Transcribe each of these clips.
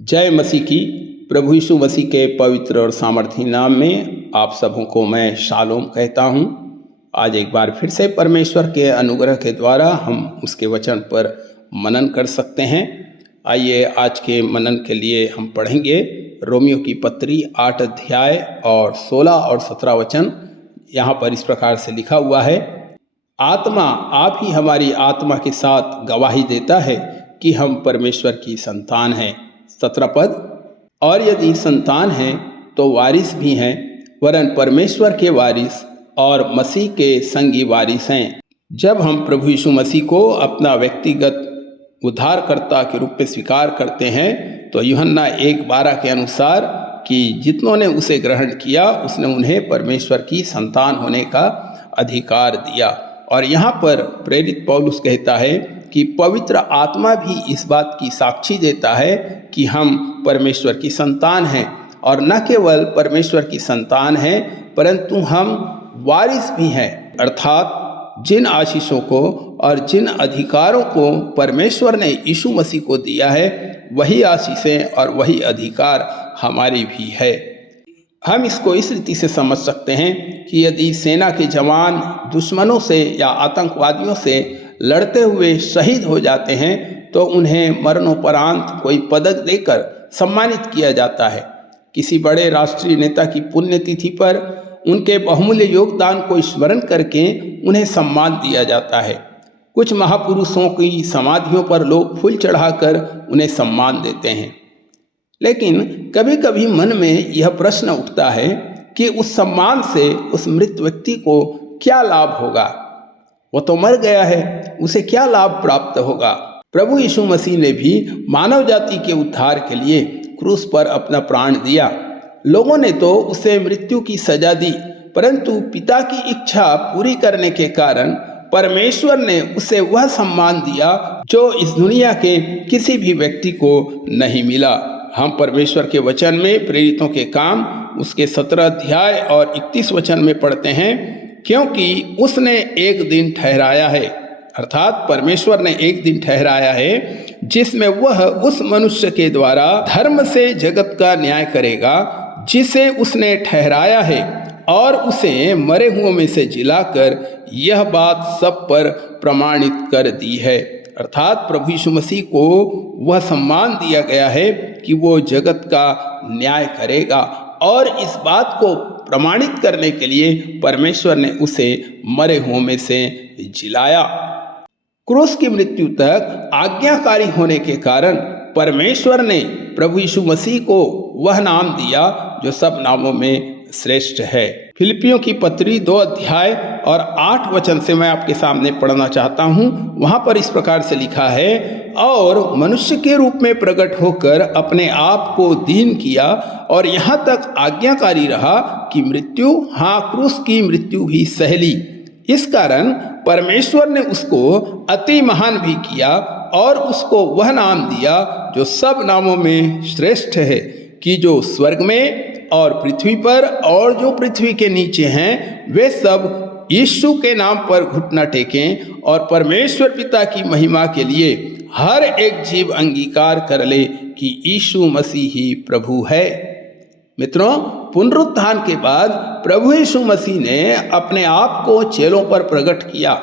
जय मसीह की। प्रभु यीशु मसीह के पवित्र और सामर्थी नाम में आप सबों को मैं शालोम कहता हूँ। आज एक बार फिर से परमेश्वर के अनुग्रह के द्वारा हम उसके वचन पर मनन कर सकते हैं। आइए आज के मनन के लिए हम पढ़ेंगे रोमियो की पत्री 8 अध्याय और 16 और 17 वचन। यहाँ पर इस प्रकार से लिखा हुआ है, आत्मा आप ही हमारी आत्मा के साथ गवाही देता है कि हम परमेश्वर की संतान हैं। 17 पद, और यदि संतान हैं तो वारिस भी हैं, वरन परमेश्वर के वारिस और मसीह के संगी वारिस हैं। जब हम प्रभु यीशु मसीह को अपना व्यक्तिगत उद्धारकर्ता के रूप में स्वीकार करते हैं तो यूहन्ना 1:12 के अनुसार कि जितनों ने उसे ग्रहण किया उसने उन्हें परमेश्वर की संतान होने का अधिकार दिया। और यहाँ पर प्रेरित पौलुस कहता है कि पवित्र आत्मा भी इस बात की साक्षी देता है कि हम परमेश्वर की संतान हैं, और न केवल परमेश्वर की संतान हैं परंतु हम वारिस भी हैं। अर्थात जिन आशीषों को और जिन अधिकारों को परमेश्वर ने यीशु मसीह को दिया है वही आशीषें और वही अधिकार हमारी भी है। हम इसको इस रीति से समझ सकते हैं कि यदि सेना के जवान दुश्मनों से या आतंकवादियों से लड़ते हुए शहीद हो जाते हैं तो उन्हें मरणोपरांत कोई पदक देकर सम्मानित किया जाता है। किसी बड़े राष्ट्रीय नेता की पुण्यतिथि पर उनके बहुमूल्य योगदान को स्मरण करके उन्हें सम्मान दिया जाता है। कुछ महापुरुषों की समाधियों पर लोग फूल चढ़ाकर उन्हें सम्मान देते हैं। लेकिन कभी कभी मन में यह प्रश्न उठता है कि उस सम्मान से उस मृत व्यक्ति को क्या लाभ होगा। वो तो मर गया है, उसे क्या लाभ प्राप्त होगा। प्रभु यीशु मसीह ने भी मानव जाति के उद्धार के लिए क्रूस पर अपना प्राण दिया। लोगों ने तो उसे मृत्यु की सजा दी, परंतु पिता की इच्छा पूरी करने के कारण परमेश्वर ने उसे वह सम्मान दिया जो इस दुनिया के किसी भी व्यक्ति को नहीं मिला। हम परमेश्वर के वचन में प्रेरितों के काम उसके 17 अध्याय और 31 वचन में पढ़ते हैं, क्योंकि उसने एक दिन ठहराया है, अर्थात परमेश्वर ने एक दिन ठहराया है जिसमें वह उस मनुष्य के द्वारा धर्म से जगत का न्याय करेगा जिसे उसने ठहराया है, और उसे मरे हुओं में से जिलाकर यह बात सब पर प्रमाणित कर दी है। अर्थात प्रभु यीशु मसीह को वह सम्मान दिया गया है कि वो जगत का न्याय करेगा, और इस बात को प्रमाणित करने के लिए परमेश्वर ने उसे मरे हुओं में से जिलाया। क्रूस की मृत्यु तक आज्ञाकारी होने के कारण परमेश्वर ने प्रभु यीशु मसीह को वह नाम दिया जो सब नामों में श्रेष्ठ है। फिलिपियों की पत्री 2 अध्याय और 8 वचन से मैं आपके सामने पढ़ना चाहता हूँ। वहाँ पर इस प्रकार से लिखा है, और मनुष्य के रूप में प्रकट होकर अपने आप को दीन किया और यहाँ तक आज्ञाकारी रहा कि मृत्यु, हाँ क्रूस की मृत्यु भी सह ली। इस कारण परमेश्वर ने उसको अति महान भी किया और उसको वह नाम दिया जो सब नामों में श्रेष्ठ है, कि जो स्वर्ग में और पृथ्वी पर और जो पृथ्वी के नीचे हैं वे सब यीशु के नाम पर घुटना टेकें, और परमेश्वर पिता की महिमा के लिए हर एक जीव अंगीकार कर ले कि यीशु मसीह ही प्रभु है। मित्रों, पुनरुत्थान के बाद प्रभु यीशु मसीह ने अपने आप को चेलों पर प्रकट किया,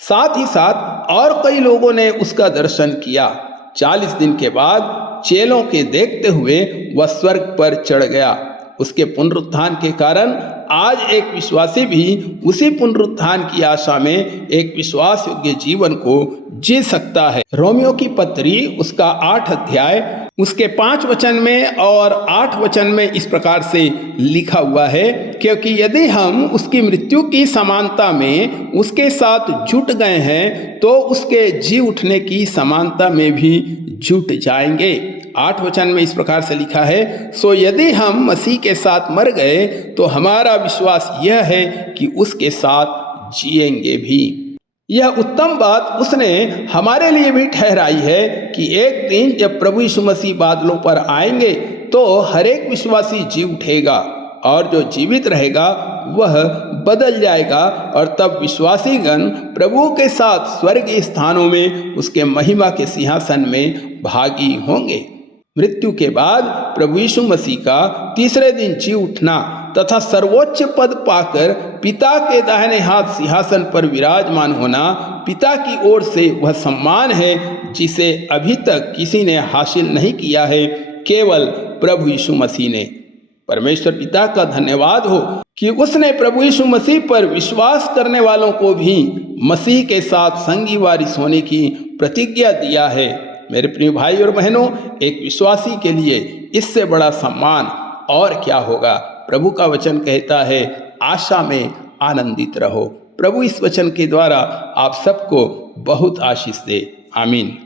साथ ही साथ और कई लोगों ने उसका दर्शन किया। 40 दिन के बाद चेलों के देखते हुए वह स्वर्ग पर चढ़ गया। उसके पुनरुत्थान के कारण आज एक विश्वासी भी उसी पुनरुत्थान की आशा में एक विश्वास योग्य जीवन को जी सकता है। रोमियो की पत्री उसका 8 अध्याय उसके 5 वचन में और 8 वचन में इस प्रकार से लिखा हुआ है, क्योंकि यदि हम उसकी मृत्यु की समानता में उसके साथ जुट गए हैं तो उसके जी उठने की समानता में भी जुट जाएंगे। 8 वचन में इस प्रकार से लिखा है, सो यदि हम मसीह के साथ मर गए तो हमारा विश्वास यह है कि उसके साथ जिएंगे भी। यह उत्तम बात उसने हमारे लिए भी ठहराई है कि एक दिन जब प्रभु यीशु मसीह बादलों पर आएंगे तो हर एक विश्वासी जी उठेगा, और जो जीवित रहेगा वह बदल जाएगा, और तब विश्वासीगण प्रभु के साथ स्वर्गीय स्थानों में उसके महिमा के सिंहासन में भागी होंगे। मृत्यु के बाद प्रभु यीशु मसीह का तीसरे दिन जी उठना तथा सर्वोच्च पद पाकर पिता के दाहिने हाथ सिंहासन पर विराजमान होना पिता की ओर से वह सम्मान है जिसे अभी तक किसी ने हासिल नहीं किया है, केवल प्रभु यीशु मसीह ने। परमेश्वर पिता का धन्यवाद हो कि उसने प्रभु यीशु मसीह पर विश्वास करने वालों को भी मसीह के साथ संगी वारिस होने की प्रतिज्ञा दिया है। मेरे प्रिय भाई और बहनों, एक विश्वासी के लिए इससे बड़ा सम्मान और क्या होगा। प्रभु का वचन कहता है, आशा में आनंदित रहो। प्रभु इस वचन के द्वारा आप सबको बहुत आशीष दे। आमीन।